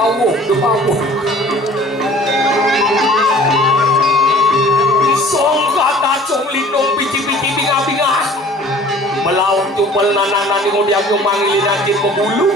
bawah, de bawah. Song kata cung linong pici-pici binga-binga. Melaut cupel nanang-nani ngudiam yung mangilin anjir pembulu.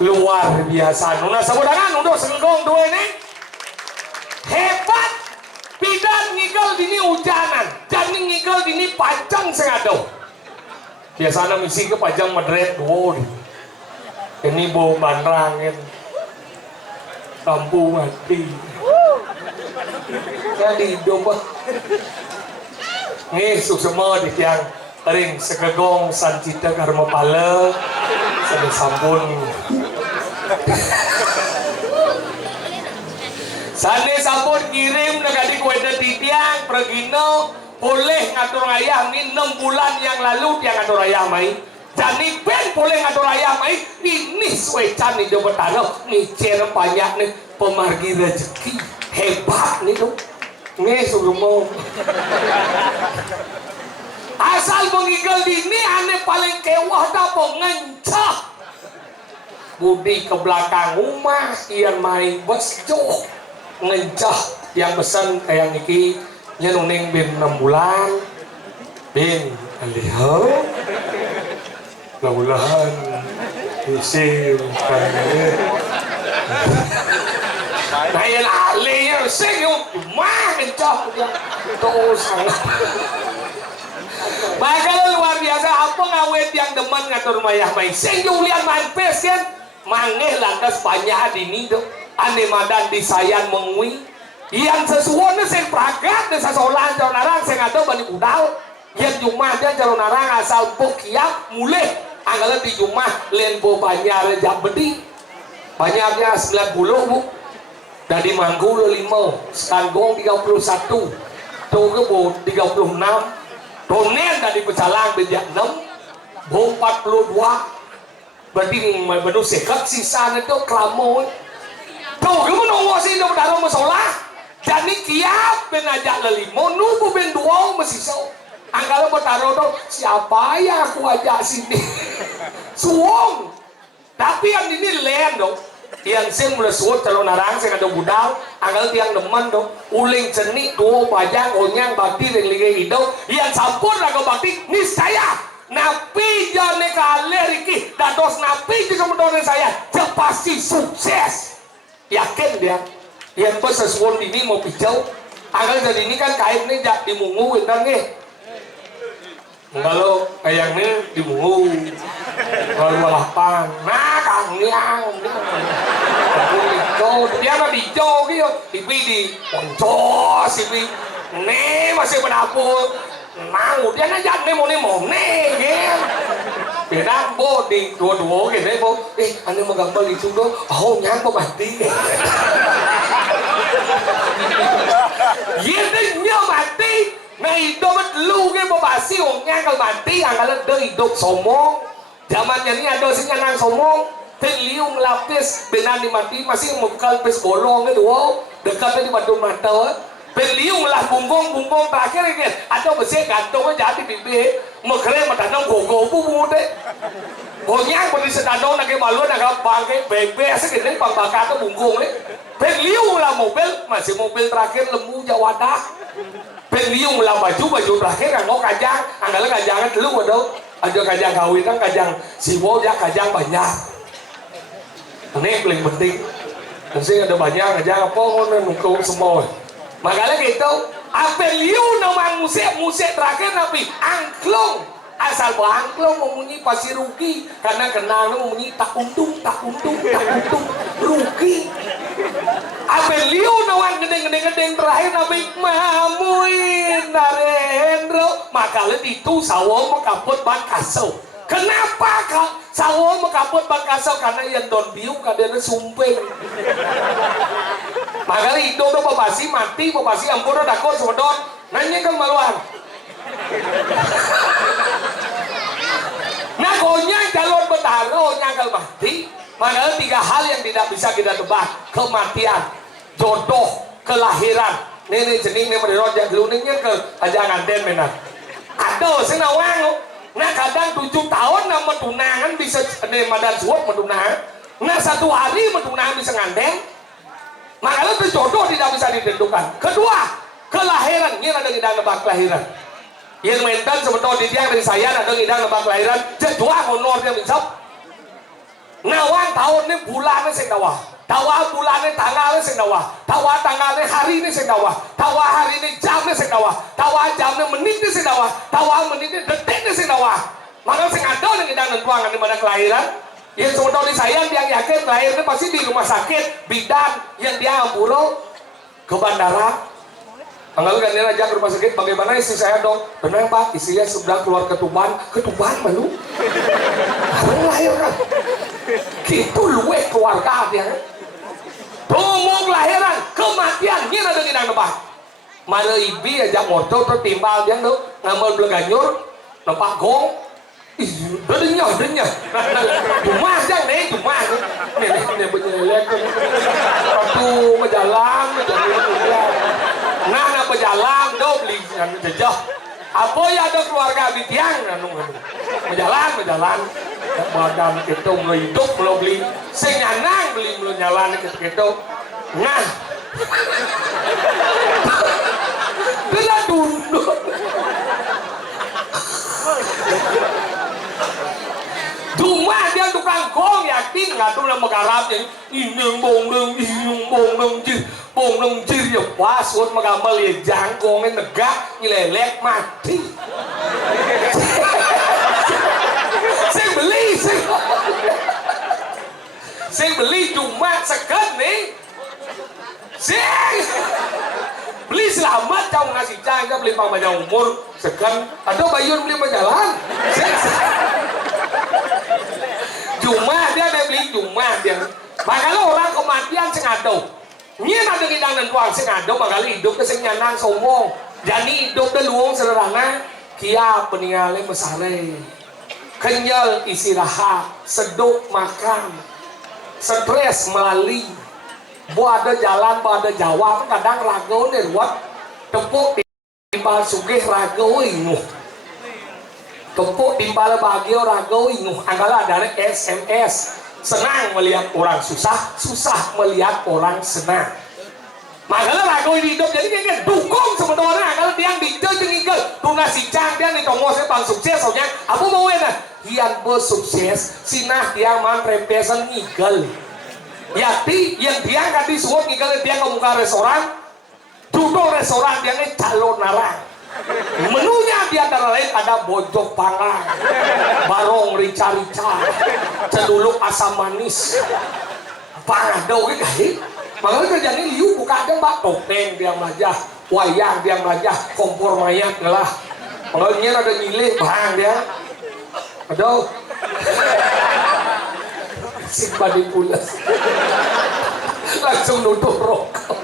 Luar biasa. Nuna sabudangan udah senggong dua ini hebat. Pidan ngigel dini hujanan, jani ngigel dini pajang sengado. Biasanya misi ke pajang madret dua. Ini bau banrangin, lampu mati. Jadi coba. Nih semua di tiang ring segegong sancita karma pala sampai sampun. Sane sampun kirim negadi kueda titiang pergino boleh ngatur ayam ini 6 bulan yang lalu dia ngatur ayam mai. Jadi ben boleh ngatur ayam mai ini suecan nih dapat tanah nih cer banyak nih pemargi rezeki hebat nih tuh. Nih suruh asal mengigel dini aneh paling kewah dapet ngencah. Budi ke belakang rumah ian main besok ngencah yang pesan kayak niki nya nuning bin 6 bulan bin alihau laulahan isim kanir nah yang alihnya sing yung mah ngencah tuh sangat. Maka luar biasa apa ngawet yang demen ngatur mayah main sing julian main pes kan mangeh lantas banyak dini tuh ane madan disayan mengui yang sesuatu sing pragat dan sesolan calon narang sing ada bani budal yang jumah dan calon narang asal bokiak mulai anggalan di jumah len bo banyak rejak bedi banyaknya 90 bu dari Manggul 5 Skangong 31 tuh ke bo 36 Ronen dari Pecalang bejak 6 bo 42 berarti menu sekat sisa itu kelamun tuh kamu nunggu sih udah taruh masalah jadi kiap ben ajak lelimo nunggu ben dua masih so angkalo bertaruh tuh siapa ya aku ajak sini suong tapi yang ini len dong yang sing mulai suut calon narang sing ada budal angkalo tiang demen dong uling cenik dua pajang onyang bakti yang lagi hidup yang sampun lagu bakti niscaya napi jane kaler iki dados napi di kemudian saya pasti sukses yakin dia yang sesuatu ini mau pijau agar jadi ini kan kait nih jak dimungu entar nih kalau kayak ini dimungu kalau lapang nah kang niang itu dia mah dijo gitu tipi di poncos tipi nih masih penapul mau dia ngajak nih mau nih gitu beda bo di dua-dua gitu bo ane mau gambar itu tuh oh nyang bo mati gitu nya mati nah hidup lu gitu bo basi oh nyang kalau mati anggalan deh hidup somong zamannya ini ada sih nang somong liung lapis benar di mati masih memukal pes bolong gitu wow dekatnya di batu mata beliung lah bumbung terakhir ini atau besi gantung aja di bibir mengkeren matang gogo bubu deh gonyang beri sedandong nake malu nake bangke bebe segini bang bakar tuh bumbung deh beliung lah mobil masih mobil terakhir lembu jawadah beliung lah baju terakhir nggak mau kajang anggalan kajangan dulu waduh Ada kajang kawin kan kajang siwo ya kajang banyak. Ini paling penting. Nanti ada banyak kajang apa ngono nunggu semua. Makanya gitu, apeliu nama musik terakhir nabi angklung. Asal angklung memunyi pasti rugi karena kenal memunyi tak untung rugi. Apeliu nawan gedeng terakhir nabi mamuin narendro makanya itu sawo mekaput ban kasau. Kenapa sawo mekaput ban kasau? Karena yang don biu kadang sumpeng. Makanya itu tuh pepasi mati pepasi ampun udah kau sedot nanya kan maluan. Nah konya calon betara nyangkal mati. Mana 3 hal yang tidak bisa kita tebak: kematian, jodoh, kelahiran. Ini jenis ini menurut dulu ini ke aja nganten benar. Ada senawang. Nah kadang 7 tahun nama tunangan bisa nih madan suap mentunangan. Nah 1 hari mentunangan bisa nganten. Makanya itu jodoh tidak bisa ditentukan. Kedua, kelahiran. Ini ada ngidang nebak kelahiran. Yang mental sebetulnya di tiang dari saya ada ngidang nebak kelahiran. Jadwal honornya misal. Nawang tahun ini bulannya sing dawah. Tawa bulannya tanggalnya sing dawah. Tawa tanggalnya hari ini sing dawah. Tawa hari ini jamnya sing dawah. Tawa jamnya menitnya sing dawah. Tawa menitnya detiknya sing dawah. Maka sing ada yang ngidang nentuangan di mana kelahiran. Yang sebetulnya saya yang yakin lahirnya pasti di rumah sakit bidan yang dia amburo ke bandara. Anggal gantian aja ke rumah sakit. Bagaimana istri saya dong? Benar pak, istrinya sudah keluar ke Tuban malu. Abang lahir kan? Gitu luwe keluarga dia kan? Ngomong lahiran, kematian, ini ada ngidang nebak. Mana ibi aja motor tertimbal dia tuh ngambil beleganyur, nempak gong. Denyah. Cuma jang nih, cuma. Nih penyelek. Aduh, menjalan. Nah, berjalan, do beli jejah. Apa ya ada keluarga di tiang, menjalan. Badan kita hidup belum beli, senyanang beli belum jalan gitu. Nah, bila dulu. Cuma dia tukang gong yakin nggak tuh nama garapnya ini bong jir ya pasut magamal ya jangkongnya negak nyelelek mati. Saya beli cuma segan nih. Beli selamat kau ngasih cangga beli panjang umur segan atau bayun beli berjalan. Cuma dia beli cuma dia. Makanya orang kematian sengado. Ini ada ngidang dan tuang sengado makanya hidupnya senyanang sombong. Jadi hidupnya luang sederhana. Kia peninggalnya besare. Kenyal istirahat, seduk makan, stres melalui. Bu ada jalan, bu ada jawab, kadang ragu nih buat tepuk timbal sugih ragu inguh. Tepuk timbal bahagia ragu inguh. Anggala ada SMS. Senang melihat orang susah, susah melihat orang senang. Makanya ragu hidup jadi kayak dukung sebetulnya kalau dia dijauh jengikal tunas si cang dia nih tonggo saya bang sukses soalnya apa mau enak hian bersukses sinah dia man repesan ngigel yati yang dia nggak disuruh ngigel dia ke muka restoran duduk restoran dia nih calon narang menunya di antara lain ada bojok pangan barong rica-rica ceduluk asam manis pangado gitu. Makanya kerjaan ini liu buka aja mbak topeng dia melajah wayang dia melajah kompor mayat lah makanya ada nyilih bang dia aduh simpan di pulas langsung nutup rokok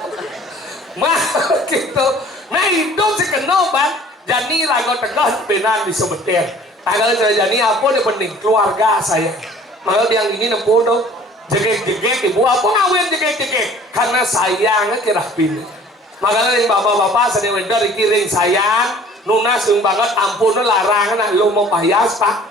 mah gitu nah hidup si kenal bang jadi lagu tegah benar di sebetir tanggal jadi apa yang penting keluarga saya makanya yang ini nempuh dong jegek ibu apa ngawin jegek karena sayangnya kira pilih makanya yang bapak-bapak sedang dari kiring sayang nunas yang banget ampun larangan lu mau payas pak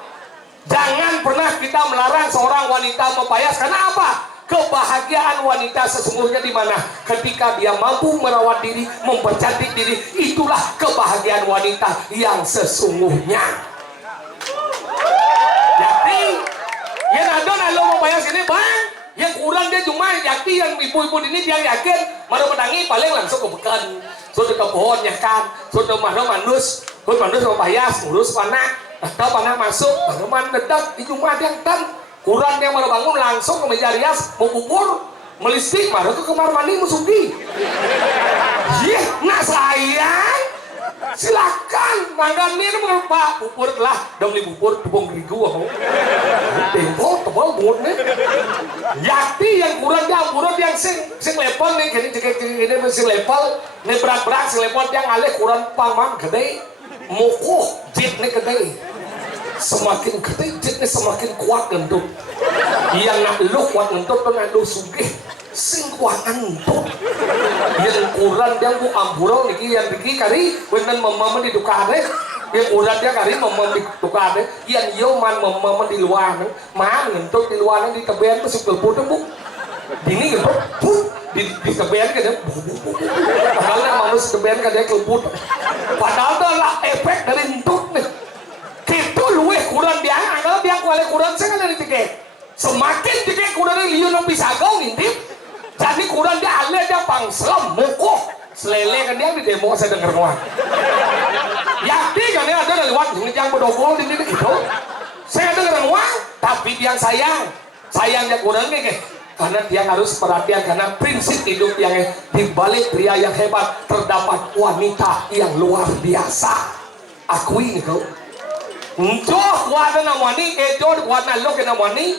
jangan pernah kita melarang seorang wanita mau payas karena apa kebahagiaan wanita sesungguhnya di mana ketika dia mampu merawat diri mempercantik diri itulah kebahagiaan wanita yang sesungguhnya. cuma yakin ibu-ibu ini dia yakin mana menangi paling langsung ke bekan sudah ke pohon nyakan sudah mana manus sama payas ngurus panak atau panak masuk mana man dedak di cuma yang tan kurang yang mana bangun langsung ke meja rias mau bubur melistik mana ke kamar mandi musuhi iya nak sayang silakan mangga ini pak bubur lah dong di bubur tepung terigu apa tempo tebal bubur nih yakti yang kurang yang sing level nih gini sing level nih berat sing level yang alih kurang paman gede mukuh jit nih gede semakin gede jit nih semakin kuat ngentut yang nak lu kuat ngentut tuh nak lu sugih sing kuat ngentut yang kurang yang bu amburau niki yang niki kari bener memamen di tukare yang kurang dia kari memamen di tukare yang yoman memamen di luar mah ngentut di luar di teben masuk telepon bu dini ngentut bu di teben kan dia padahal manusia teben kan dia kelebut padahal itu lah efek dari ngentut nih itu luwe kurang dia kalau dia kuali kurang saya kan dari tiket semakin tiket kurang liu nang bisa kau ngintip jadi kurang dia alih dia pangsel mukuh selele kan dia di demo saya dengar ngomong yakin kan dia ada lewat yang berdobol di gitu saya dengar ngomong tapi dia sayangnya kurang nih karena dia harus perhatian karena prinsip hidup yang dibalik pria yang hebat terdapat wanita yang luar biasa akui gitu Njoo kuada na mwani, ejo kuada na loke na mwani,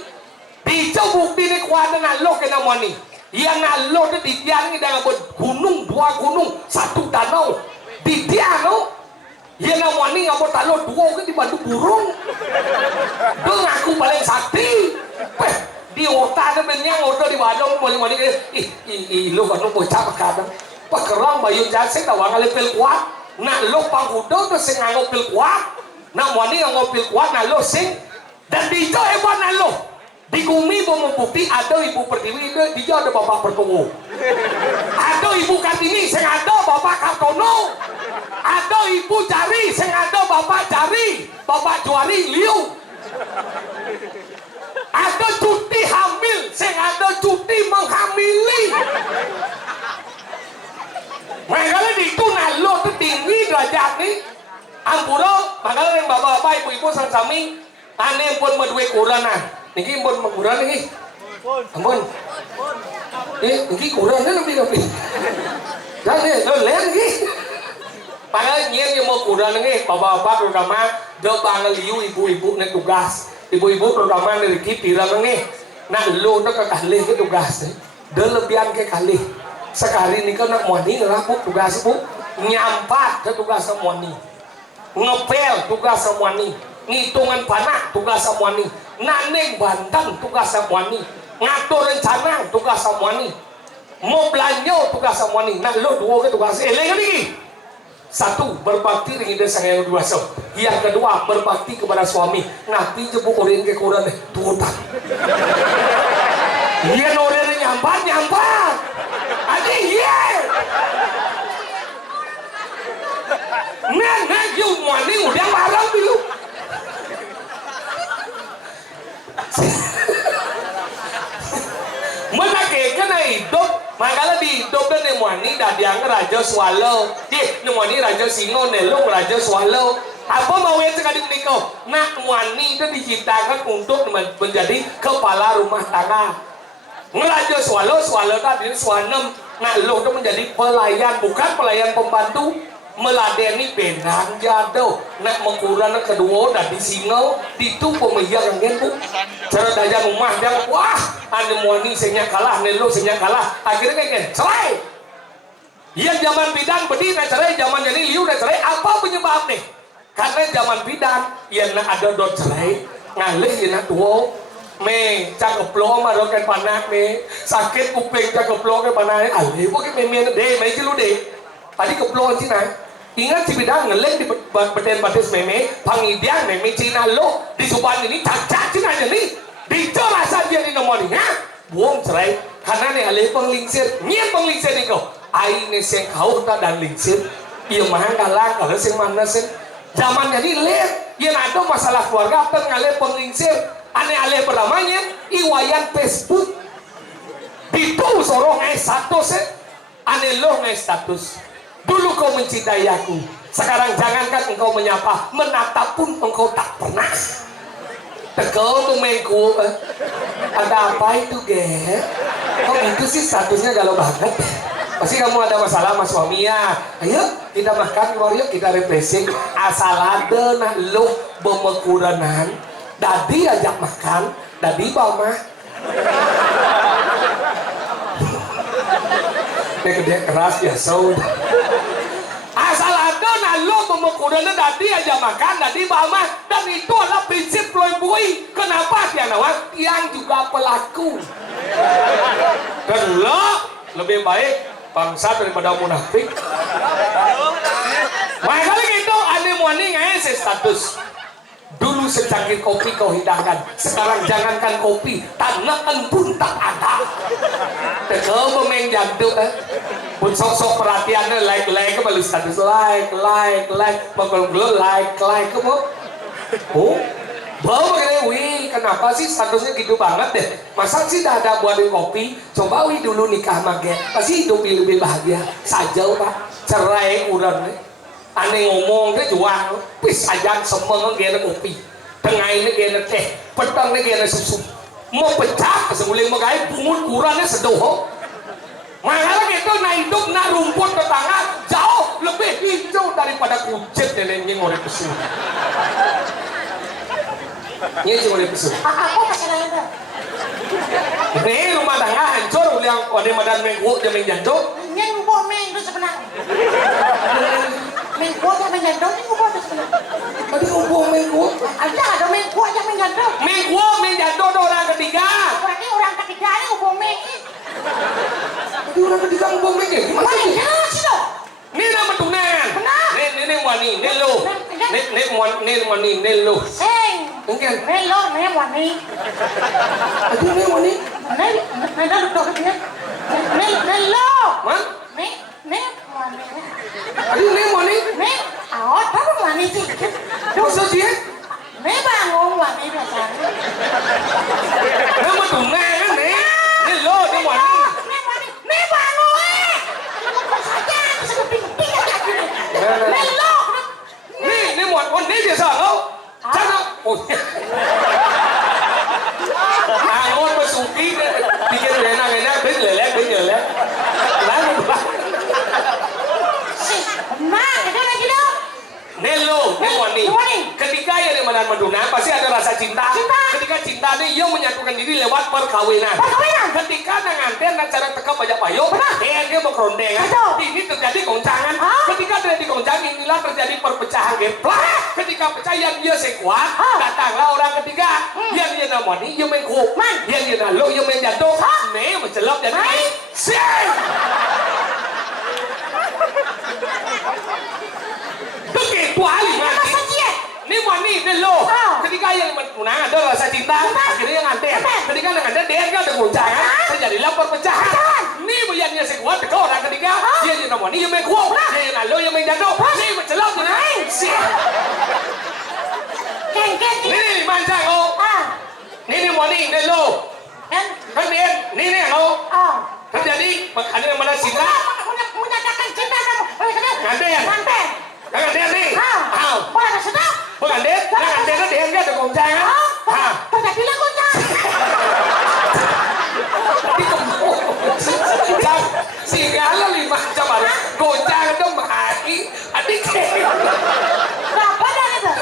bicho bukti ni kuada na loke na mwani. Yang na loke di tiang ni dalam gunung, 2 gunung, 1 danau. Di tiang no, yang na mwani ngapot talo 2 ke di bantu burung. Dong aku paling sakti. Di otak ada benyang otak di wadong paling mwani lo kan lo bocah kadang. Pakerang bayu jasek tawang alepel kuat. Nak lo pangkudo tu sing ngopil kuat. Nak wani yang ngopil kuat na lo sing dan di jo hebat na lo di Gumi mau membukti ada ibu pertiwi di jo ada bapak pertunggu ada ibu Kartini sing ada bapak Kartono ada ibu Jari sing ada bapak Jari bapak Juari Liu ada cuti hamil sing ada cuti menghamili mereka itu na lo itu tinggi derajat nih Ampuro, makanya yang bapak-bapak, ibu-ibu sang sami, aneh pun medue kuranan. Niki pun mengkuran nih. Ampun. Niki kuran kan lebih. Dan lihat nih. Padahal nyen yang mau kuran nih, bapak-bapak terutama do pangeliu ibu-ibu nih tugas. Ibu-ibu terutama nih pirang nih. Nah lo nak kekalih ke tugas nih. Do lebihan ke kalih. Sekali nih kan nak muani ngelaku tugas bu, nyampat ke tugas muani. Ngepel tugas semuani, ngitungan panah tugas semuani, naneng bantan tugas semuani, ngatur rencana tugas semuani, mau belanja tugas semuani. Nah lo 2 ke tugas lagi 1 berbakti dengan desa yang 2 yang kedua berbakti kepada suami nanti jebuk orang ke kurang tutan iya orang nyampat adik iya Nah, you mwani udah marah dulu. Mana kena hidup, makanya di hidup dan mwani dah dianggap raja swallow. Mwani raja singo, nelung raja swallow. Apa mau yang sekali menikah? Nah, mwani itu diciptakan untuk menjadi kepala rumah tangga. Ngeraja swallow tadi swanem. Nah, lo itu menjadi pelayan, bukan pelayan pembantu. Meladeni benang jado nak mengkurang kedua dan di singo itu pemiyang yang bu cara daya rumah yang wah ane muani senya kalah nelo senya kalah akhirnya kan cerai yang zaman bidan bedi na cerai zaman jadi liu na cerai apa penyebab nih karena zaman bidan yang nak ada dot cerai ngalih yang nak tua me cakeplo ma roken panak me sakit kuping cakeplo ke panak alih pokoknya memang deh mai lu deh tadi keplo Cina ingat si bidang ngeleng di beden batis meme pangidian meme Cina lo di suban ini cacat Cina ini dicoba saja di nomor ini buang cerai karena nih alih penglingsir niat penglingsir nih kau air nih sing kau tak dan lingsir iya mah galang kalau sing mana sing zaman jadi lihat yang ada masalah keluarga apa ngalih penglingsir aneh alih pertamanya iwayan Facebook Itu sorong status aneh lo status. Dulu kau mencintai aku, sekarang jangankan engkau menyapa, menatap pun engkau tak pernah. Tegel tuh mengku, ada apa itu ge? Kok gitu sih statusnya galau banget? Pasti kamu ada masalah sama suami ya. Ayo kita makan keluar yuk, kita refreshing. Asal ada nah lo pemekuranan, dadi ajak makan, dadi bawa mah. Dia gede keras ya so. Asal ada nah lo pemekuranan dadi aja makan, dadi bawa mah. Dan itu adalah prinsip playboy. Kenapa dia nawar? Yang juga pelaku. Dan lo lebih baik bangsa daripada munafik. Makanya gitu, aneh muani ngasih status. Dulu secangkir kopi kau hidangkan, sekarang jangankan kopi, tanakan pun tak ada. Tegel pemain jaduk pun sok-sok perhatiannya like kembali status like, maklum like kamu. Oh, bawa begini, wih, kenapa sih statusnya gitu banget deh? Masa sih dah ada buatin kopi? Coba wih dulu nikah sama dia, pasti hidup lebih bahagia. Saja pak, cerai kurang nih. Aneh ngomong dia juang, pis aja semua gena kopi, tengah ini gena teh, petang ini gena susu. Mau pecah, sebelum mau gaya pungut kurangnya sedoho. Makanya gitu, nah hidup, nah rumput tetangga jauh lebih hijau daripada kucing dan yang oleh pesu. Ini cuma dia pesu. Aku masih lain dah. Ini rumah tangga hancur, yang ada madan mengku, dia menjantung. Yang buat main itu sebenarnya. Main kuat yang menjantung, ini buat itu sebenarnya. Tadi ngomong mengku. Ada main kuat yang menjantung. Mengku menjantung orang ketiga. Berarti orang ketiga ini buat main. Tadi orang ketiga ngomong mengku. Mana ya sih dong? Ini nama tunan. Benar. Ini wani, ini lo. Ini wani, ini lo. Seng. Mungkin. Melo, wani. Aduh, ini wani. Dah duduk dia. Melo. Man? Wani. Aduh, ini wani. Apa wani sih? Maksud dia? Bangun wani biasanya. Nama tunan kan nih. Ini lo, ini wani. Bangun Apa saja? Seping-ping aja gini. Melo. Ini wani. Oh, ini biasa lo. Jangan. Oh, Angon masuki bikin enak-enak ben lelek. Lalu Nah, ada lagi dong. Nelo, wani. Ketika yang dimana Maduna pasti ada rasa cinta. Ketika cinta ini ia menyatukan diri lewat perkawinan. Ketika nanganten dan cara teka bajak payung, dia berkerondengan. Ini terjadi goncangan. Ketika terjadi goncangan inilah terjadi perpecahan geplak. Ketika pecah yang dia sekuat, datanglah orang ketiga. Yang dia namanya ia mengkup. Yang dia nalo ia menjatuh. Nih mencelok jadi sing. Begitu ahli mati. Ini wani, ini lo. Ketika yang menang ada rasa cinta, akhirnya yang nganten. Ketika yang nganten, dia kan ada goncangan, terjadilah perpecahan. Ini buyannya sekuat, ke orang ketiga, dia yang namanya yang mengkuap, dia yang lo yang menjatuh, dia mencelok jadi sing. Ini manjang lo. Ini wani, ini lo. Kan dia, ini lo. Terjadi, makanya yang mana cinta. Menyatakan cinta kamu. Nganten. Nganten nih. Boleh sedap. Nganten kan dia enggak ada goncangan. Terjadilah goncangan. Tadi kemudian segala 5 jam ada goncangan itu mati. Adik Berapa dah itu?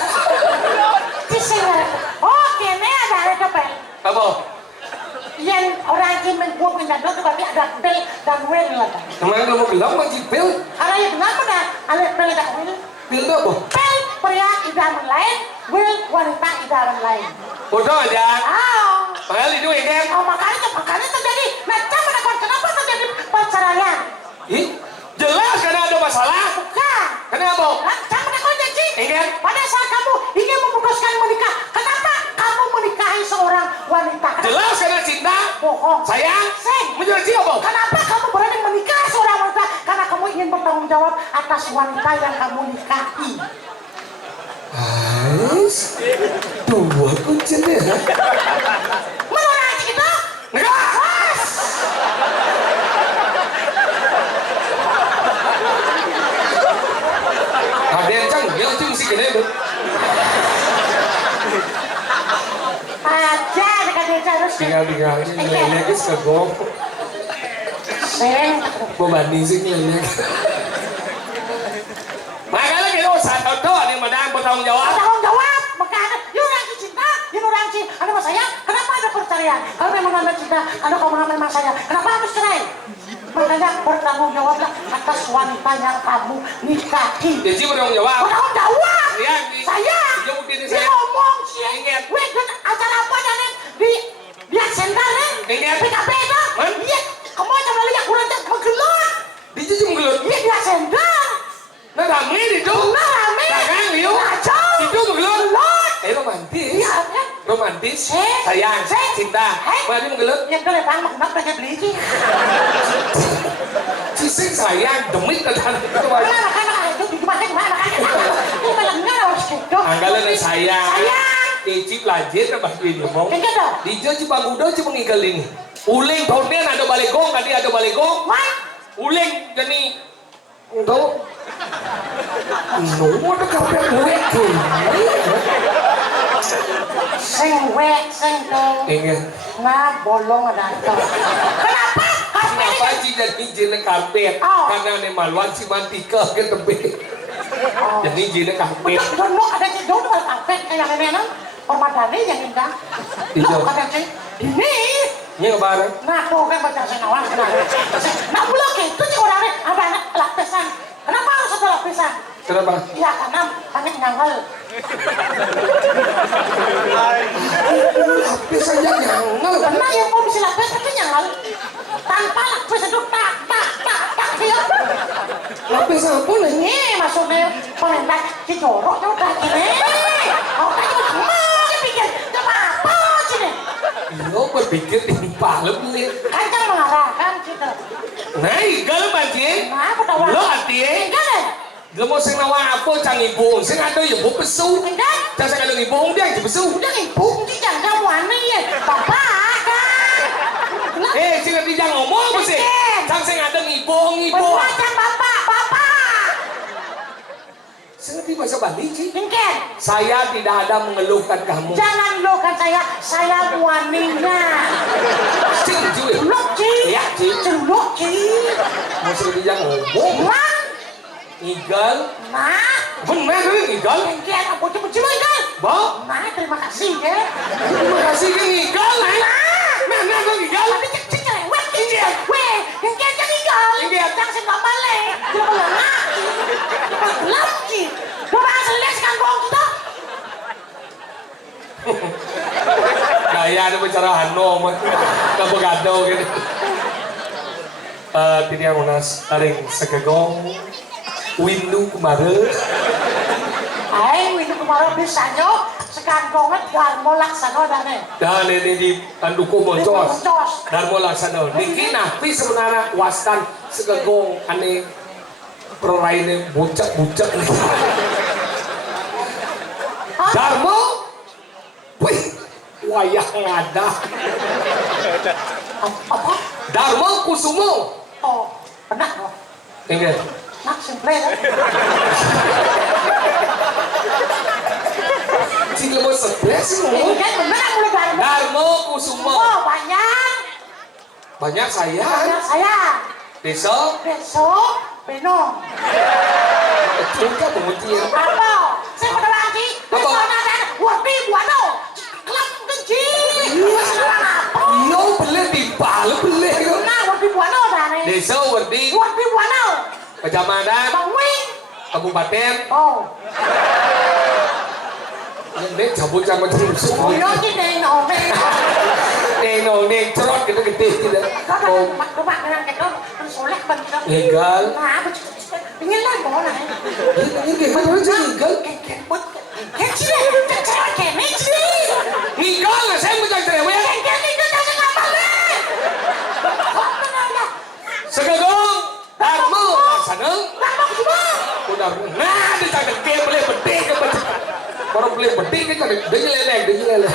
Cising. Oke, ini ada kepel. apa? Yang orang yang mengkuap menjadi itu berarti ada bel dan wel lah. Kemarin kamu bilang masih bel. Ada yang kenapa dah? Ada bel dan wel. Bel itu apa? Bel pria idaman lain, wel wanita idaman lain. Bodoh aja. Padahal itu kan. Makanya terjadi. Macam mana kenapa terjadi perceraian? Ih, jelas karena ada masalah. Bukan. Kenapa? Macam mana kau janji? Ingin. Pada saat kamu ingin memutuskan menikah, kenapa kamu menikahi seorang wanita? Jelas karena cinta. Bohong. Sayang. Menjadi apa? Kenapa kamu berani menikahi seorang wanita? Karena kamu ingin bertanggung jawab atas wanita yang kamu nikahi. Ais, dua kuncinya. Menurut kita? Enggak. tinggal lele ke segong. Seng. Pembanding sih lele. Makanya kita usah tahu nih madang bertanggung jawab. Tanggung jawab, makanya yuk orang cinta, yuk orang cinta. Ada mas saya, kenapa ada perceraian? Kalau memang anda cinta, kalau kamu memang saya, kenapa harus cerai? Makanya bertanggung jawablah atas wanita yang kamu nikahi. Jadi bertanggung jawab. Bertanggung jawab. Saya. Dia ngomong sih. Ingat. Weh, acara apa nih di Sendal nih? Ingat. PKP itu. Iya. Kamu coba lihat kurang menggelut. Di cuci menggelut. Iya di Sendal. Nah rame di itu. Nah rame. Dagang liu. Kacau. Itu menggelut. Romantis. Iya kan? Romantis. Sayang. Cinta. Mari menggelut. Yang kelihatan makna pakai beli sih. Sising sayang demi ketan itu. Gimana itu gimana ini melengah harus gitu. Anggalan sayang. Sayang. Icip lajit apa ini ngomong. Kayak gitu. Di Joji Pangudo cuma ngikal ini. Uling tahunnya ada balegong, tadi ada balegong. Wah. Uling jadi tahu. No, ada kafe gue tuh. Seng tuh. Ingat. Nah, bolong ada itu. Kenapa? Kenapa sih jadi jenis karpet? Karena nih maluan si mantika ke tepi. Jadi jenis karpet. Dono ada sih dono karpet kayak ini kan. Permadani yang indah. Lo kata sih ini. Ini apa? Nah tuh kan baca sengawan. Nah pulau gitu sih orangnya ada anak lapisan. Kenapa harus ada lapisan? Kenapa? Ya karena banyak nyanggal. Lapisan yang nyanggal. Karena yang mau bisa lapis tapi nyanggal. Tanpa lapis itu tak dia. Lapis apa nih? Ini maksudnya pemerintah si jorok tuh kayak gini. Mau tanya macam pikir coba apa sih nih? Lo berpikir timpah lebih. Kan marah kan gitu. Nah, igal banjir. Nah, ketawa. Lo hati? Enggak deh. Lo mau sing nawa apa cang ibu? Sing ada ya bu pesu. Enggak. Cang sing ada ibu dia yang pesu. Udah ibu di jangan wangi ya. Bapak kan. Sing ngerti jangan ngomong apa sih? Cang sing ada ibu. Macam bapak. Sing ngerti bahasa Bali sih. Mungkin. Saya tidak ada mengeluhkan kamu. Jangan lukan saya waninya. Cing cuy. Celuk Ci. Ya Ci. Celuk Ci. Mau sing ngerti jangan ngomong. Mang. Igal. Nah. Bener kan igal? Mungkin aku cepet igal. Ba? Nah, terima kasih ya. Terima kasih kan igal. Mana kan igal? Tapi cerewet gitu. Weh, yang kayak igal. Jangan sebab balik. Dia melengah. Dia gelap sih. Dia bahasa les kan bohong kita. Kaya ada bicara Hano, kabagado gitu. Tidak munas, taring segegong, windu kemarin. Hai, windu kemarin bisanya sekanggongan Darmo Laksana dane. Dan ini di Tanduku Moncos. Moncos. Darmo Laksana. Niki napi sebenarnya wastan segegong ane perlainnya bocak-bocak. Darmo, wih, wayah ngada. Apa? Darmo Kusumo. Oh, benar loh. Ingat. Nak simple kan? Jika mau sebelas sih Ingat benar mulai Darmo. Darmo Kusumo. Oh, banyak. Banyak saya. Banyak saya. Besok. Benong. Juga menguji. Apa? Saya pada lagi. Besok ada wabi buano. Kelap kenci. Apa? Yo beli di Palu beli. Nah, wabi buano dane. Desa Wardi. Wabi buano. Kecamatan. Bangwing. Kabupaten. Oh. Yang deh cabut sama terus. Oh, yo ki neng. Neng cerot gitu gede gitu. Kau rumah dengan kita soleh banget. Legal. Nah, ingin lah mau lah. Ini gimana sih legal? Kecil, kecil. Legal lah saya mau cari cewek. Segagong. Darmo. Sana. Udah. Nah, dia cari game boleh beding ke beding. Orang boleh beding kan cari dengi leleh.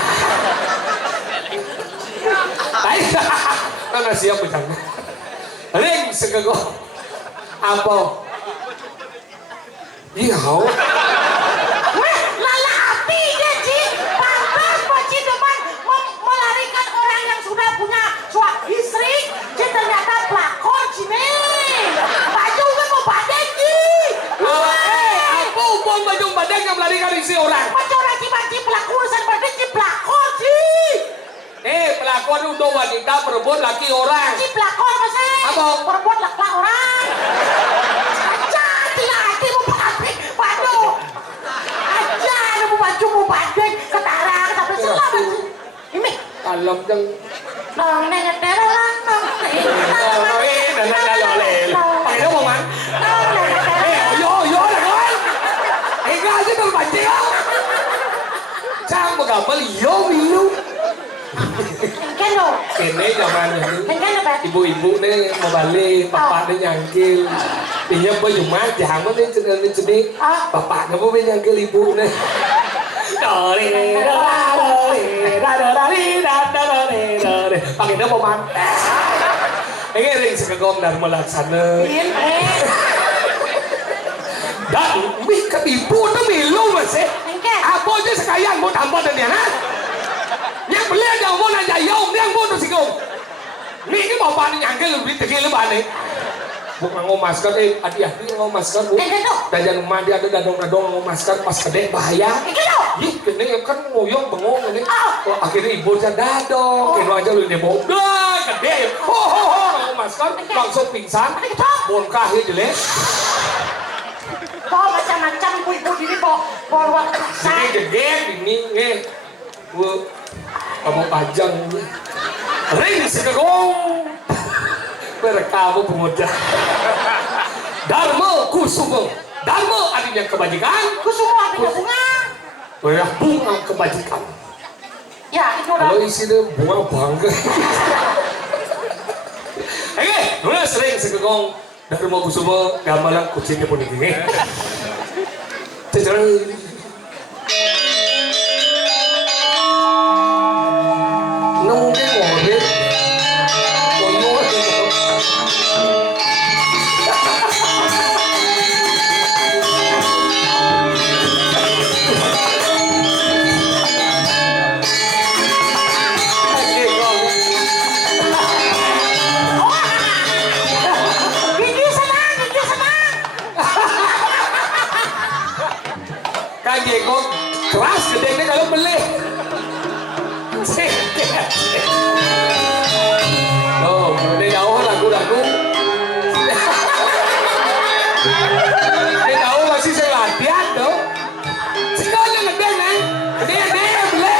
Ay, mana siap bercanda? Ring segagong. Apa? Iya. Lala api dia Ci. Pantas Pak Ci depan melarikan orang yang pelakon untuk wanita berebut laki orang. Si pelakon apa sih? Apa? Perempuan laki orang. Aja, tidak hatimu pabrik. Waduh. Aja, mau bajumu banding. Ketara, sampai selamat. Ini. Kalem dong. Nong, nenget terelang, nong. Pakai apa man? Yo lah kawan. Enggak aja tuh pancing. Trang gambar yo milu. Kendo. Kene zaman ini. Kendo bet. Ibu-ibu nih mau balik, bapak nih nyangkil. Iya baju mat jangan nih cedek. Bapak nggak mau nyangkil ibu nih. Pakai apa man? Ini ring sekegom dan melaksana. Dan mika ibu tuh milu masih. Apa aja sekalian mau tambah dan ya? Yang beli aja mau nanya yong, yang mau tuh sikung. Nih ini mau panen nyangkel lebih tinggi lebih panen. Bukan ngomong masker, hati-hati ngomong masker bu. Dan jangan mandi ada dadong-dadong ngomong masker pas gede bahaya. Ih, kene kan ngoyong bengong ini. Akhirnya ibu aja dadong, kene aja lu demo. Dah gede, ho ngomong masker langsung pingsan. Bongkah ya jelek. Kau macam-macam ibu diri bawa luar biasa. Ini gede ini nih. Bu, kamu panjang. Ring sekegong. Berkamu pemuda. Dharma Kusuma. Dharma artinya kebajikan. Kusuma artinya bunga. Bunga kebajikan. Ya, itu udah. Kalau isinya bunga bangga. Oke, dulu sering sekegong Dharma Kusuma gambaran kucingnya pun ini. Cecereng. Nunggu ngorek. Kok keras gedenya kalau beli. Oh, ini jauh lagu-lagu. Ini jauh masih saya latihan tuh. Sekolah ngedeng nih. Dia beli.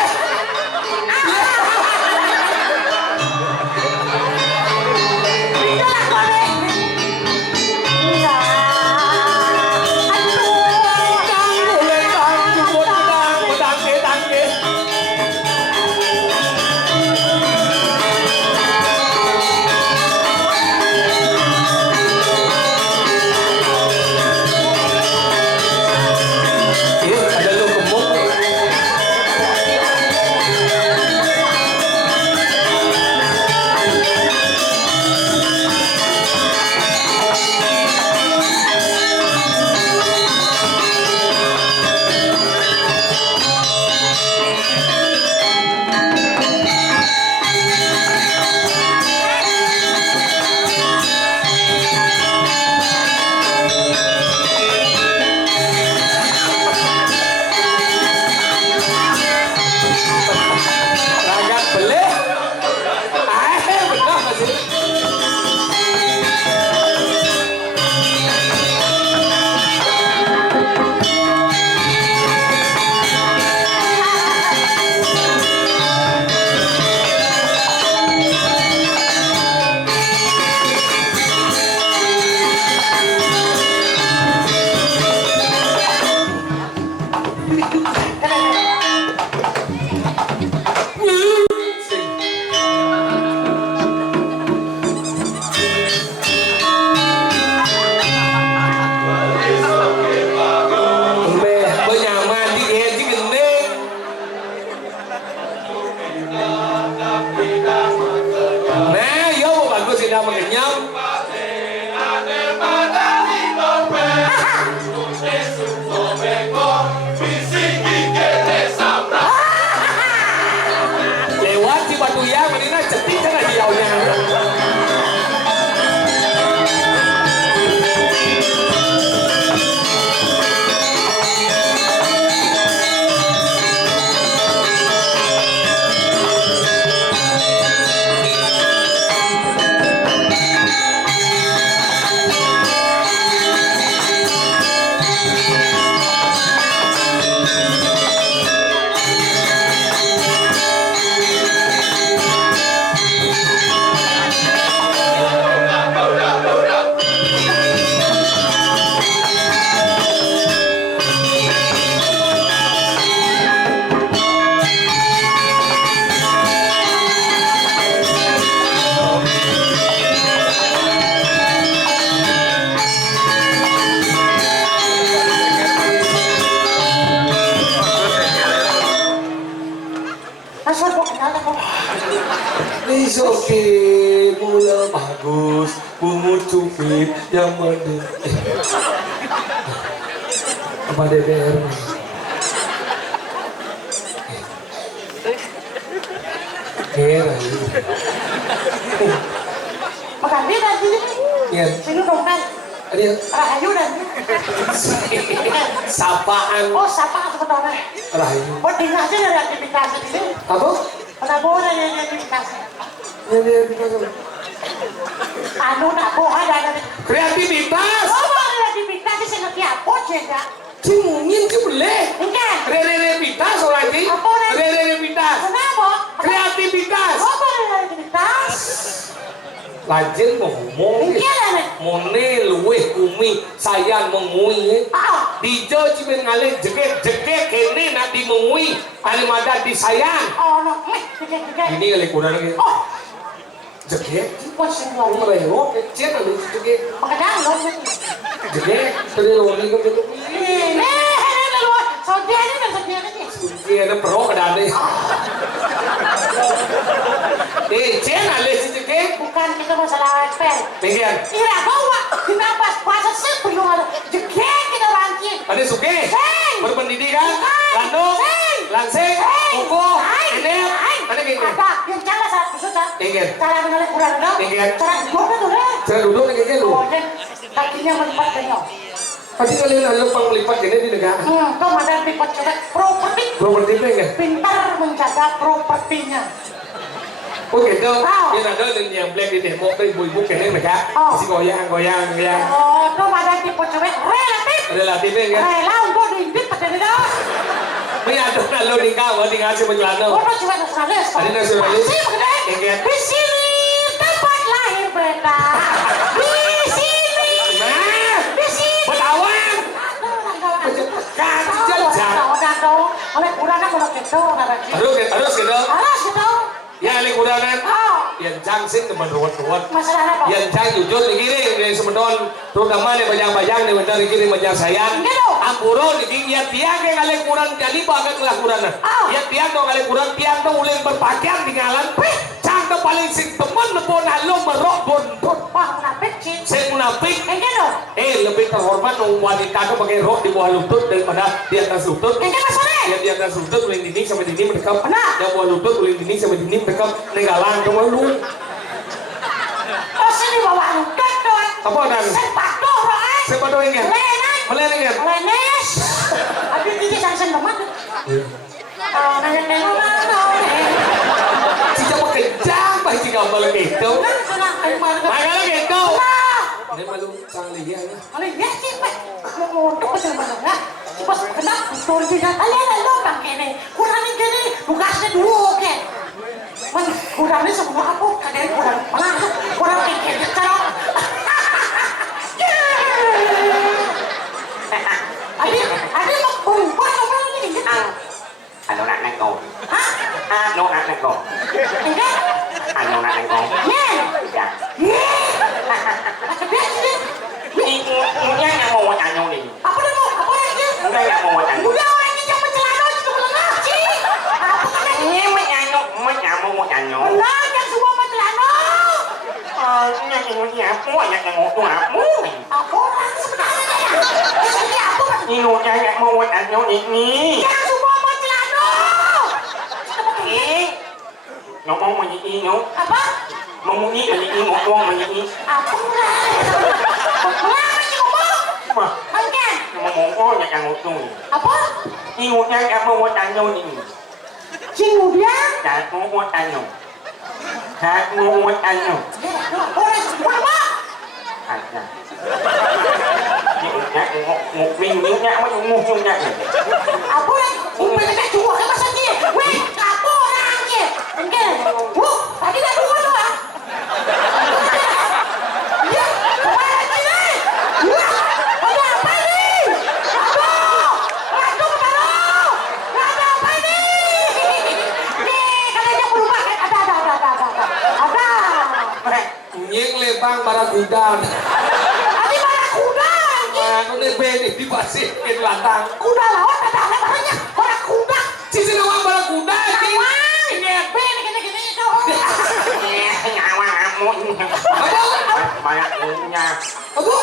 It's okay, mula bagus, bungut cupit yang mandi. Apa DPR? Merah ini. Maganda na din. Yan. Sino dong kan? Ano yan? Rahayu na. Sapaan. Oh, sapa ka sa katona. Rahayu. O, di nga siya na aktivitas din. Apa? Panabuhan na yung aktivitas. Yan. Ano na po, ha? Kreativitas! Oh, mga aktivitas sa nagkiapo siya. Cimungin ke boleh. Hindi. Kreativitas orang ini. Apa na? Kreativitas. Kenapa? Kreativitas. Oh, mga aktivitas. Lajeng mau ngomong. Hindi na. Mone luweh kumi sayang mengui. Ah, Dijo cimen ngale jegek kene nak dimengui. Ane madat disayang. oh, no. Sige. Ini kali kurang lagi. Oh, Jegek. what's in your Merewok kecil kali jegek. Magandang, no? Jegek. Tadi lori ke betul. So, dia ni. Dia ada pro kedan deh. Cien ale si jegek. Bukan kita masalah pen. Pengen. Ira bawa kenapa puasa sepi lu ada jegek kita rangkin. Ada suke. Sing. Berpendidikan. Bukan. Landung. Sing. Langsing. Sing. Kuku. Sing. Enep. Sing. Ada gini. Ada yang cara saat susah. Pengen. Cara mengalir kurang ada. Pengen. Cara duduk tuh deh. Saya duduk nih kayaknya lu. Oh, dan kakinya melipat kenyang. Tadi kalian ada lempang lipat gini di negara. Kau ada lipat coba properti. Properti pengen. Pintar menjaga propertinya. Oh gitu. Oh. Yang ada yang black di demo tuh ibu-ibu kayaknya mereka. Oh. Masih goyang. Oh, kau ada tipe cewek relatif. Relatif kan. Rela untuk diintip pada dia. Menyatu lalu nikah, mau tinggal si menjelano. Oh, cewek nasionalis. Ada nasionalis. Pasti begitu. Pengen. Di sini tempat lahir beta. Di sini. Nah. Di sini. Betawan. Kan jajah. Oleh kurang aku nak itu nanti. Harus gitu. Harus gitu. Ya ali kurangan. Oh, Yang jangsing teman ruwet-ruwet. masalah apa? Yang jang jujur dikirim dari semedon terutama di bajang-bajang di bener dikirim bajang sayang. Gitu. Ampuro dikirim ya tiang ke kali kurang jadi bahkan kelah kurang. Oh. Ya tiang tuh kali kurang tiang tuh ulin berpakaian di ngalan. Cang tuh paling sing temen nepon halo merok bontot. Wah, munafik sih. Saya munafik. Gitu. Lebih terhormat wanita tuh pakai rok di bawah lutut daripada di atas lutut. Gitu masalah. Yang di atas lutut ulin dinding sampai dinding mendekap. Benar. Yang bawah lutut ulin dinding sampai dinding mendekap. Negalan kamu lu. Oh, sini bawa lutut tuh. Apa dan? Sepatu roh. Siapa doang kan? Lenan. Meleningan. Lenes. Aduh, gigi sansen banget. Nanya-nanya mana? Jika pakai jambah jika malah gitu. Makanya gitu. Ini malu canggih ya. Ya sih, Pak. Mau untuk betul betul pas kena betul tidak. Kalian lo bang kene. Kurangin kene. Tugasnya dulu oke. Man kurangin semua aku. Kalian kurang malah kurang kene kalau. Adi mau perempuan apa lagi nih? Ano nak nengko? Hah? Ano nak nengko? Enggak. Ano nak nengko? Yen. Ya. Ada sih. Ini yang mau ano ni. Apa dah mau? Apa lagi? Enggak yang mau ano. Udah orang ini yang mencelana itu melengah sih. Apa kata Ini menyanyo, mau ano. benar yang semua mencelana? Ini apa? Yang mau apa? Apa orang sebenarnya ya? Ini apa? Ini yang mau ano ini. Yang semua mencelana. Ngomong menyi no. Apa? Memunyi kali ini ngomong menyi. Apa orang? Orang ini ngomong. Wah, Angkat. ngomong yang ngomong. Apa? Ini yang mau ano ini. Kemudian. Tak mau ano. Tak mau ano. Orang semua apa? Ada. Một mình những nhã mới ngu chung nhã này. Apa orang? Umpan dekat dua ke masa dia? Weh, apa orang ni? Angkat. Tadi dah dua tu ah. Ya, kemana lagi ni? Wah, ada apa ni? Apa? Ratu bertaruh. Ada apa ni? Ni, kalau dia berubah kan ada. Nyeng lebang barakudan. Tadi mana kuda? Ano na bene di pasir ke latang. Kuda lawan ada barangnya. Orang kuda. Sisi nawang barakuda. Nawang. Ingat. Bene kena Apa? Banyak punya. Apa?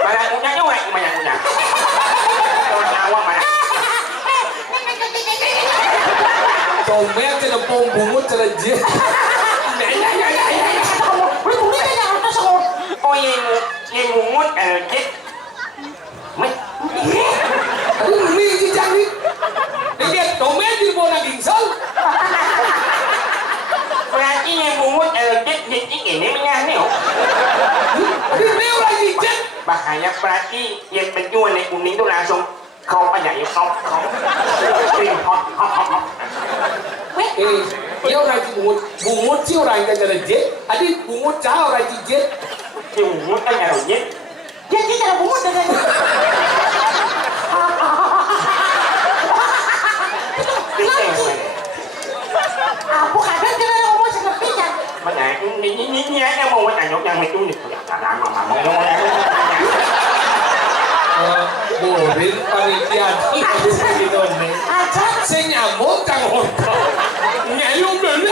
Banyak punya juga banyak punya. Orang awam banyak. Comel ke depan bungut cerejit. Wih, bunyi aja atas aku. Oh yang mungut LG. Mày. Aduh, ini cicang nih. Lihat, comel di bawah naging sel. Berarti yang mungut LG jadi ini menyanyi. Ini orang cicang. Bahaya berarti yang penjual yang kuning itu langsung kau aja ya kau. Hot. Dia orang bungut sih orang yang cerejit. Adik bungut cah orang cicit. Yang mungut kan LG. Jadi tidak bungut dengan aku kadang jangan ngomong seperti kan. Banyak ini aja mau tanya yang itu nih. Jangan mama. Borin panitia itu gitu nih. Aja. Saya nyamuk kang hontol. Nyayung dulu.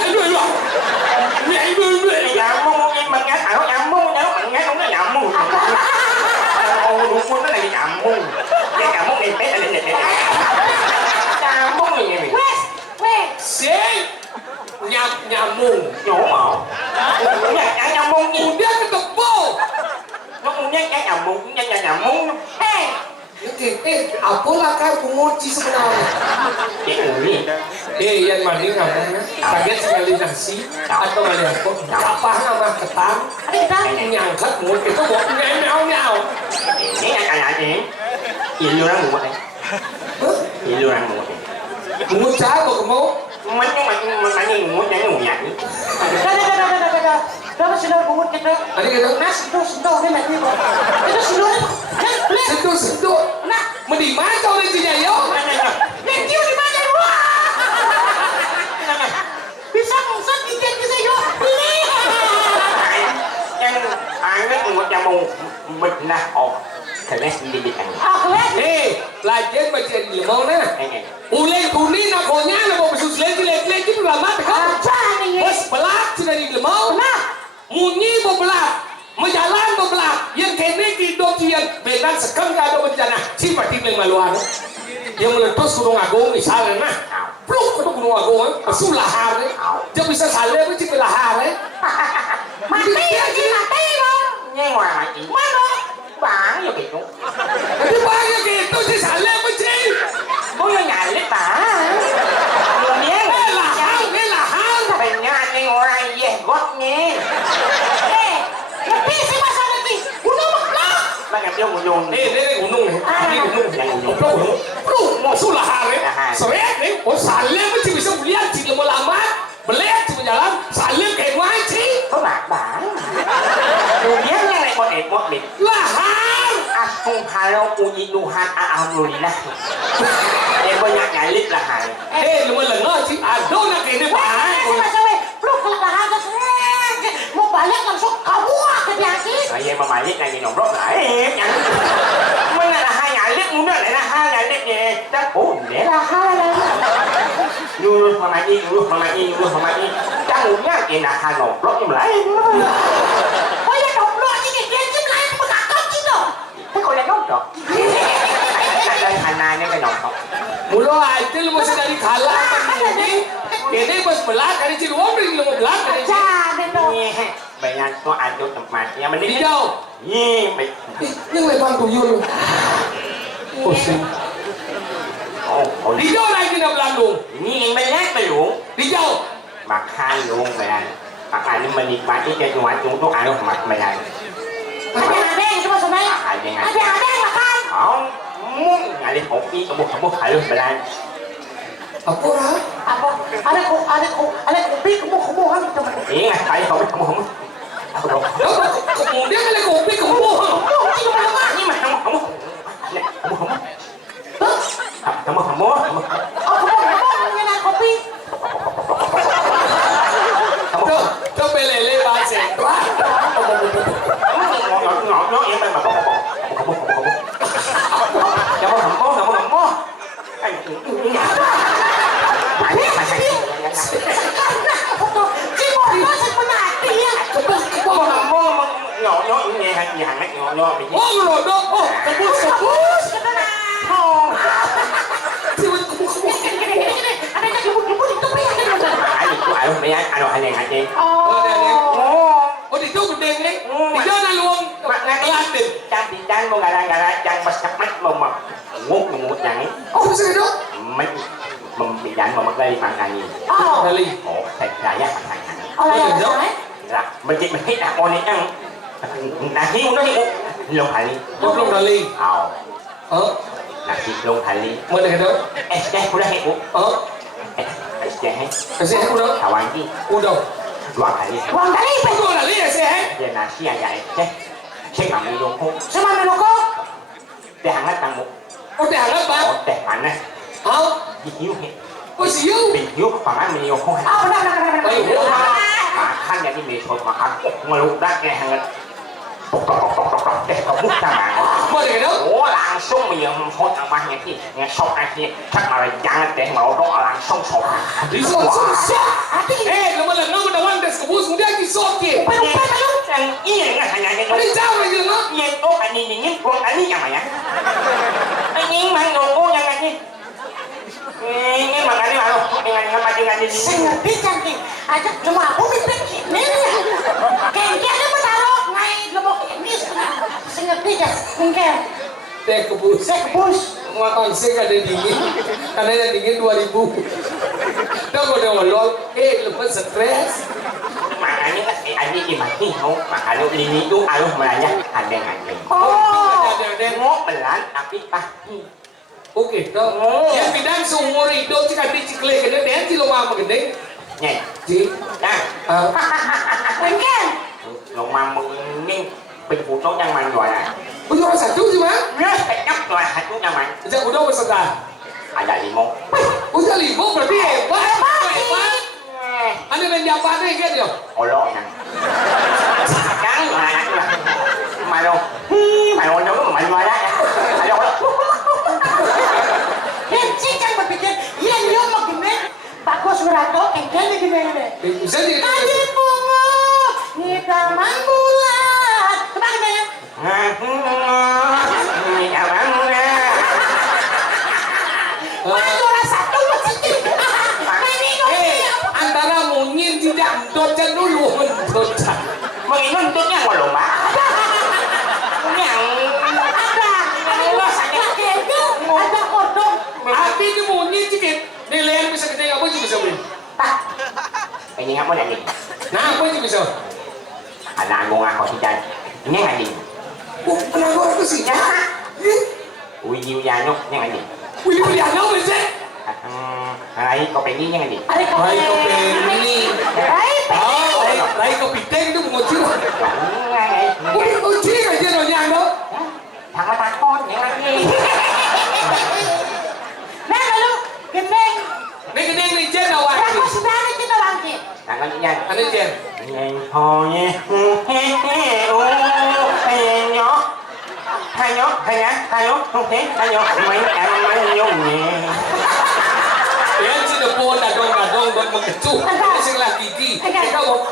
Nyambung ini banget, kalau nyambung nó nyambung. Kalau dukun nó là nyambung. Cái nyambung này bé này. Nyambung này. Wes. Saya nyamung. Nhổ mỏ. Cái nyambung gì? Udah ketemu. Nó cũng nhắc cái nyambung, nyambung. Apalah kan bungut sih sebenarnya. Cái uri. Yang mandi ngomongnya kaget sekali nasi atau melihat kok apa nama ketan nyangkat mulut itu mau nyau. Ini kayak ini. Ilu orang muat này. Ilu orang muat. Bungut cah kok mau? Mình muat yang nguyak. Dah. Berapa sendok bungut kita? Ada gitu? Nah, sendok ni mati kok. Itu sendok ni. Sedut. Nah, Mending mana kau ni cinya yo? yang dia di mana? Wah. Bisa ngusut ikan bisa yo. Yang aneh muat yang mau benar kelas di anh. Aku Lajen bagian limau na. Ulai kuning nak konya na mau besus lagi itu lama tak? Apa ni? Bos belak sudah di limau. Munyi belak. Menjalan belak. Yang kene hidup yang benar sekang ada bencana. Si pati leng maluan. Yang meletus gunung agung misalnya nah. Pluk itu gunung agung. Besul lahar. Dia bisa saleh mesti belahar. Mati lagi mati bang. Nghe ngoài mày Mana? bán vô kìa cũng Tapi banyak gitu sih saleh mesti. bố vô nhà lấy tả luôn nhé Lahar. mình nha anh ngồi về gót nghe Tapi si masa lagi. Gunung maklah. bác em vô một dùng Ini gunung nih. Ini gunung. Pluk besul lahar. Seret nih. Oh saleh mesti bisa melihat sih lama-lama. Melihat cuma jalan saleh kayak ngaji. có bạc bản luôn nhé nghe này một đẹp Lahar. aku halo uji Tuhan alhamdulillah em có nhạc ngại lít là hài Lu lần nữa chứ. Aduh nak ini Si pak. masa weh. Lu kalau dah ada mau balik langsung kabuah ke dia sih. rồi vậy mà mày lít này thì nó rất lại em nhận mới là hai ngại lít muốn nói lại là hai ngại lít gì chắc ủa để Dah halal. luôn mà mày đi chắc muốn nhá thì là hai nộp rất nhưng lại Oh ya dong, lu aja ke dia sih lain berkakak sih dong. thế còn là nốt rồi đây thành này nên cái nộp không Mulu aja lu masih dari kalah kan ini. Ini bos belak dari Cirebon lu mau belak dari sini. Jangan dong. nghe bây giờ có ai cho tập mặt nhà mình Đi đi đâu? nghe mày Nhưng lại bằng tuyul. Pusing. ôi Đi đâu này kita Bandung? nghe mình lát mày luôn Đi đâu? mặt hai luôn mày ăn mặt hai nhưng mình đi bán cái ngoài chúng tôi ăn được mặt mày ăn Ada yang cuma sebenarnya. Ada yang makan. không muốn ngày đi hộp đi không muốn hại luôn mày ăn Apa lah? Apa? Ada kopi kamu kan teman. ý là phải không không Kemudian ada kopi kamu. nhưng mà không Oh, kamu punya kopi. Tuh belele bahasa. ngọt em mà không có Cimol, masih menanti ya. yang nak nyo ni. Oh merodok, oh kebus. Oh. Tiba kebus. Ada yang jemput itu ya. Ayo mày ano anh này. Oh. Oh di tu gede ni. Di sana luang Kelantan. Cantik mau gara-gara yang besar mat mau ngut yang ni. Oh bisa dok. Mat membidan mau makan makan ni. Oh. Kali. Oh, saya makan ni. Oh ya. Lah, menjit dah on ni yang nasi udah ni long kali. Oh belum kali. Oh, Oh. nasi long kali. Mana kata? Dah udah ni. Oh. Dah ni. Kasih aku dah. Kawan ni Udah. dua kali. Buang kali. Dua kali ya saya. Dia nasi yang jadi. Saya kami loko. Sama meloko. Dia hangat tamu. Oh dah hangat bang. Oh, teh panas. Oh. Hiu he. Oh siu. Hiu paman meni loko. Oh benar. Makan jadi mesot makan. Ngeluk dah ke hangat. Tok. Kamu sama. Mana kata? Oh, langsung yang hot amahnya sih. Ngesok aja. Cak malah jangan deh mau dong langsung sok. Di sok. Nama dah wandes kebus kemudian di sok ke. Yang iya nggak hanya ini. Ada jauh aja no. Iya oh ini buang ini yang mana? Ini mang dong yang ini. Ini makanya malu dengan mati ini. Saya ngerti cantik. Aja cuma aku mikir ini. Kayaknya ada menaruh ngai lebok ini. Saya ngerti ya. Mungkin. Teh kebus. Saya kebus. Makan saya ada dingin. Karena yang dingin 2000. Dah kau dah walol. Lepas stres. Makanya ini dimati mau makanya ini tuh aluh melanya ada ngane. Oh. Ada. Mau belan tapi pasti. Okey, dah. Yang bidang seumur hidup jika dicikle kena dan di rumah mengendeng. Nyai. Ji. Nah. Mungkin. Rumah mengendeng penputus yang mana jualan. Udah satu je mah. Yes, penyok jualan satu yang mana. Sejak udah bersedar. Ada 5. Udah 5 berarti hebat. Anda main jabat ni kan dia? Olok yang. Kan mana tu lah. Malu. Malu tu malu jualan. Ada olok. Henti kan berpikir, yang dia mau gimana? Bagus berato, engkau gimana? Bisa jadi. Adik bunga, hidangan bulan. Kemana ya? Ini apa mula? Mana orang satu macam ni? Antara mungkin tidak dojan dulu dojan. Mengingatnya kalau mbak. Yang ada kodok. Tapi ini mungkin sikit. Nilaian bisa kita apa sih bisa beli? ini apa nih? Nah apa sih bisa? Anak aku ngaku sih dan ini nggak nih? Oh kenapa aku sih? Uyu Yanuk yang nggak nih? Wih dia tahu sih. Rai kopi ini yang nggak nih? Rai kopi ini. Rai kopi teng itu mau curang. Oh curang aja dong yang dong. Thằng takut yang nggak nih? Nah lalu gendeng. Ini gendeng ni jen awak. Aku sudah ada kita lagi. Tangan ini yang. Ada jen. Yang thôi Hayo, okay, hayo, mấy em dùng nhỉ? Yang si depan dadong mengecuh. Ini sing lagi gigi. Kau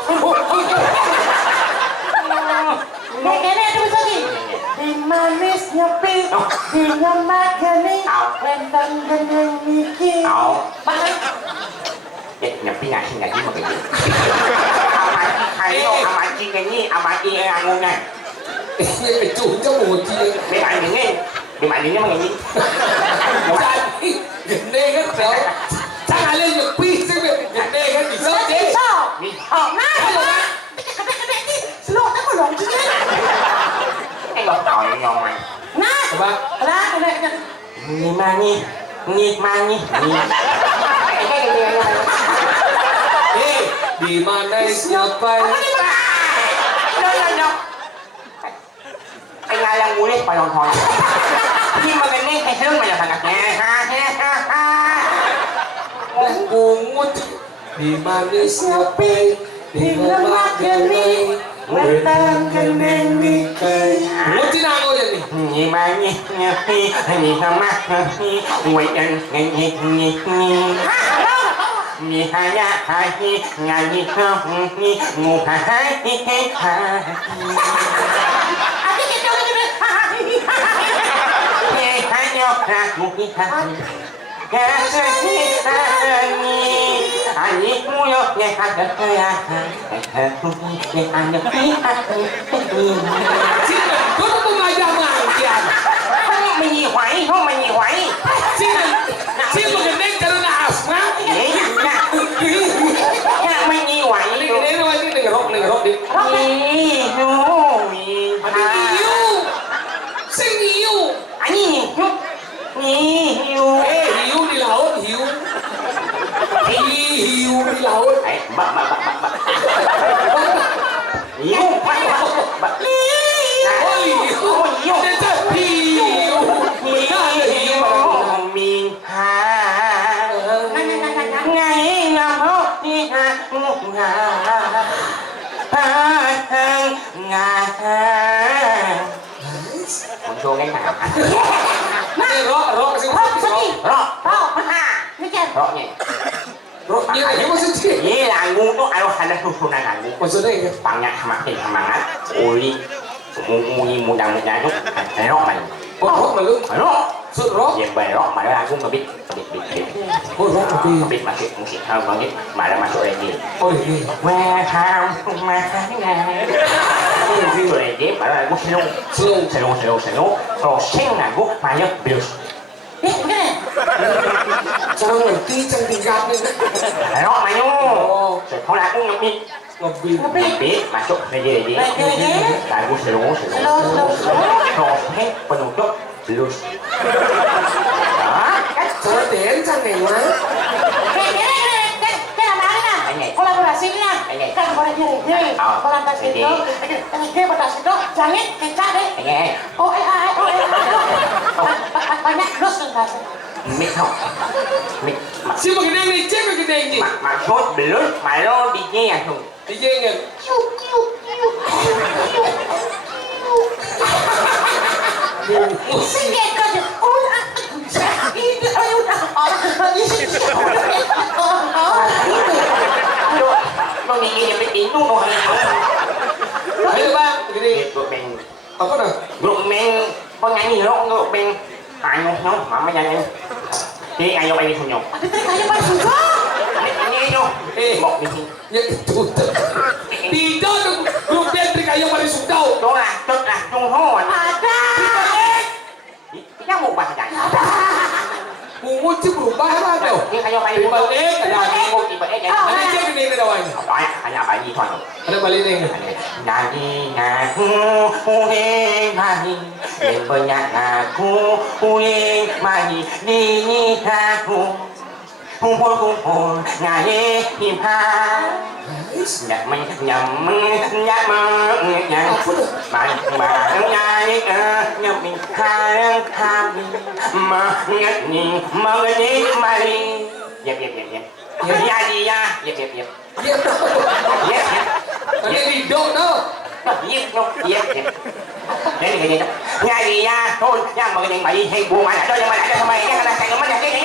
Kayaknya ada lagi. Di manis nyepi, di nyemak geni, rendang gendeng mikir. Mana? Nhập cái nhà sinh nhật với một cái gì? Ama chi cái gì? Ama chi ăn ngon này. Ini kecuh je mau dia. Mấy bạn đừng nghe. Mấy bạn đừng nghe mà cái gì? Jadi gendeng kan kau. Jangan le nyepi sih gendeng kan bisa je. Bisa. Oh, nah. Kedek-kedek ni slow tak bolong je. Cái lột tỏi ngon mà. Nah. Coba. Lah, kedek. Ni mani. Di mana siapa? Anh ai đang muốn phải lòng thòi. Nhưng mà cái này cái hương mày là thằng Bungut di mana siapa? Di lemak geni, rendang gendeng mikir. Bungut Cina kau jadi. Ni mani ni sama quay anh ni hanya hai ngani ngủ hai Adik mungkin Kau tu mengajar mangian. không mình hoài Si mengenai karena asma. mình hoài Ini nama ini dengar di. Ada hiu. Sing hiu. Hiu di laut, hiu. Hiu di laut. Oh hiu. Itu hiu. Benar hiu. Ngày năm hốt đi Một cái nào Ini rock sih. Rõ nhỉ Rock ini maksudnya. Ini là ngu tuh ayo ada susu nana ngu Maksudnya ini. Banyak semangat Uli Mu đang tuh Cái rock này Rock mà lu. Rock Sud rock. Yang bài rock mà nó là cũng có biết Oh rock tapi. Biết musik không có biết mà nó masuk lagi Oh ini. Where how mà Itu lagi mà nó là gua slow Rồi xem là gua mà nhớ biểu Jangan ngerti, jangan tingkat nih. Rock mà nhớ Không là cũng ngập đi Ngebit. Biết masuk lagi Là gua slow Rồi hết penutup blues Đó Jangan den, jangan ngewah. Kolaborasi ini kan boleh diri kolaborasi itu dia berdas itu jangan kecak deh Nghe oh banyak terus kan Mít không Mít Si begini nih, cek begini ini. Mà sốt blues mà lo đi nghe không DJ nggak? Singkat aja. Ini ayo dah. Nó đi nghe mới tiếng luôn rồi Ayo bang, begini. Tụi mình Apa dah? Tụi mình Có nyanyi đó tụi mình Ai nó mà mới nyanyi Thì ai vô bay đi không nhục Ada tanya pada suka. Nyanyi vô Một đi Ya itu. Tidak dong. Grup band Trikayo paling sudau. Đó là Trung Hoa Ada. Cái một bài giải Mungut sih berubah apa tuh? Nhưng ai vô bay Di balik ada. Một thì balik cái Ada cek begini nih dawan. Đó hanya bài gì thôi Ada balik nih. Nagi ngaku he mahi Yang banyak ngaku he mahi Dini ngaku Kumpul ngaye himha Nhạc mình nhầm nhạc mừng nhạc Mà nhạc nhầm mình khang Mà ngất nhìn mà ngất nhìn mà đi Dẹp Ya đi ya Dẹp Iya. Ada hidup tuh. Dẹp Đấy cái gì đó Ngay đi ya Thôi nha mà cái gì mà đi hay buồn mà lại thôi nhưng mà lại thôi mày cái là cái nó cái cái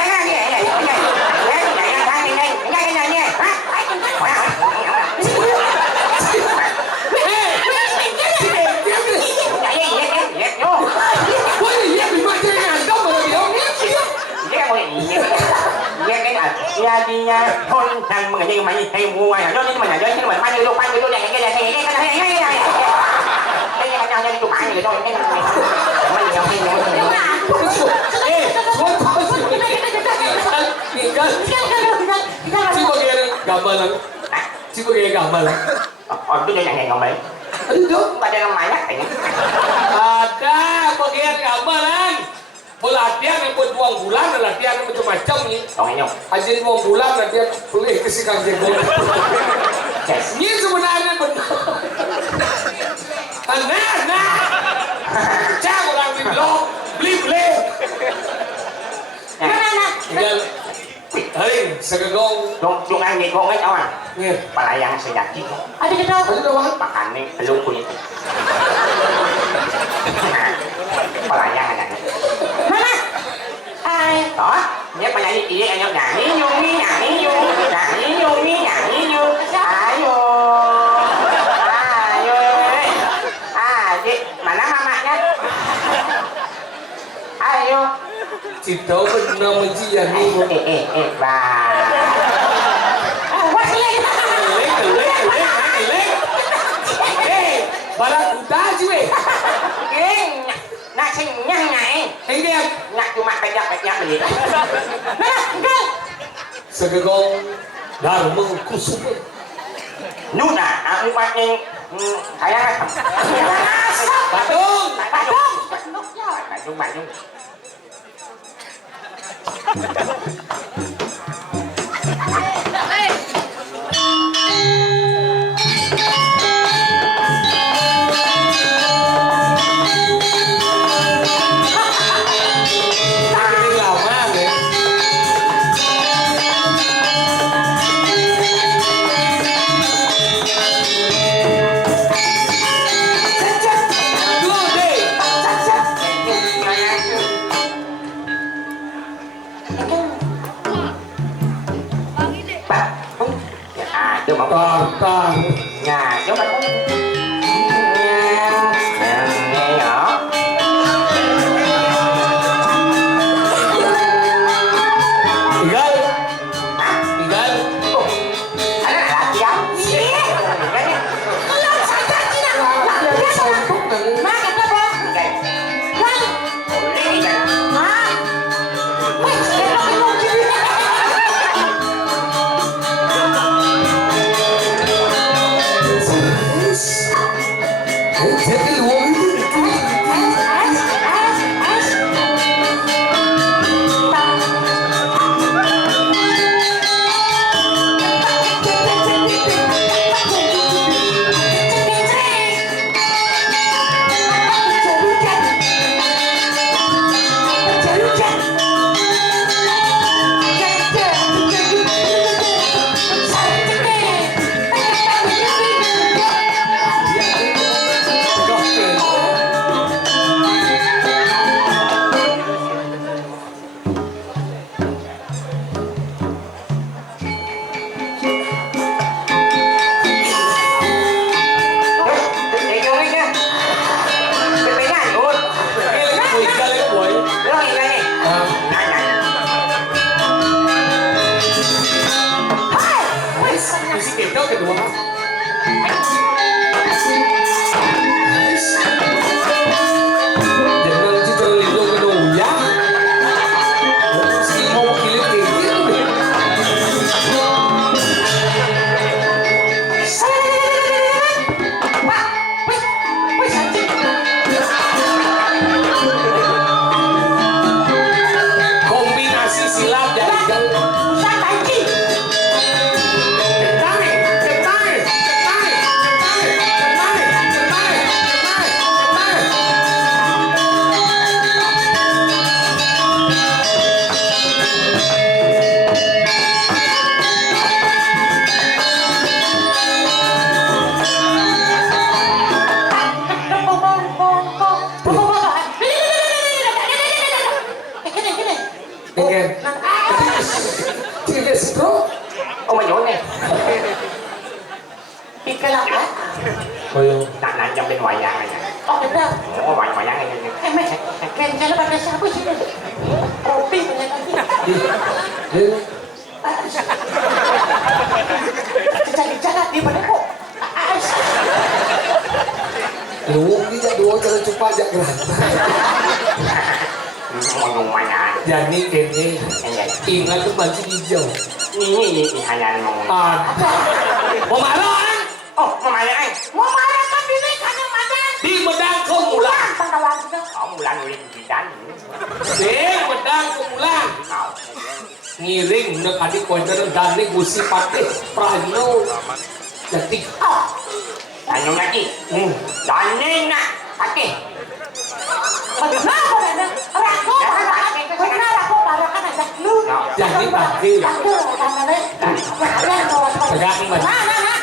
Ya đi nha thôi thằng mà cái mày hay mua ngoài nó nhưng mà nhà chơi nhưng mà mai đi đâu này cái chụp ảnh rồi thôi cái mày nhau hay Si bagian gambar. Itu jangan yang gambar. Itu Badan banyak ini. ada bagian gambaran. Pelatihan yang buat 2 bulan, latihan yang macam-macam nih. Còn anh không? Aja 2 bulan latihan boleh kasih kajian gue. Ini sebenarnya benar. Nah. Cang orang di blog, beli. Tinggal Hei, segegong. Chung ăn gì con ấy cháu à? Nghe. Bà lại ăn sợi đặc chứ. Ada kita. Ada doang. Makan nih, belum kulit. Bà lại ăn này. Mana? Hai. Đó, nhớ bà nhảy chị anh nhớ nhảy vô. Chị, mà nó mama nhá. Ayo. Cito benar mencian ni. Bah. Wah sih. Kelek. Barang kuda je weh. Nak senyang ngai. Engkem. Nak cuma banyak begitu. Nah, enggak. Segegong dharma kusuma. Nuna, aku pakai kayak Badung. Badung. Ini lama deh. Dua deh. Coba Tantang. Nah, coba ya. Tinggal. Oh, ada latihan. Kalau saja tidak. Sontok kan. Nah, kata bang. Wah. Hah? Wih, saya belum jadi. Jadi wong itu. Oh, mà nhốn này. Đi cái lọc á. Nặng trong bên ngoài nhà này. Được đâu. Ngoài nhà này. Em mày, cái nó pakai siapa sih? Kopi punya lagi. Jangan di mana kok? Lu tidak dua jalan cepat aja gerak. Ngoài nhà. Jadi kayaknya ingat tuh baju hijau. Ini hanya ngomong. Mau marah kan? Oh, mau marah kan? Mau marah kan di kandang madan. Di medang kemulan. Pangkalan juga. Oh, mulan udah di dan. Di medang kemulan. Ngiring udah kali kontenen dari gusi pakai prano. Jadi Tanong lagi. Danin na. Pakai. Kenapa ada? Rako parakan. Benar aku parakan ada lu. jadi pakai. Aku karena kalian bawa. Tegak nih mas. Nah.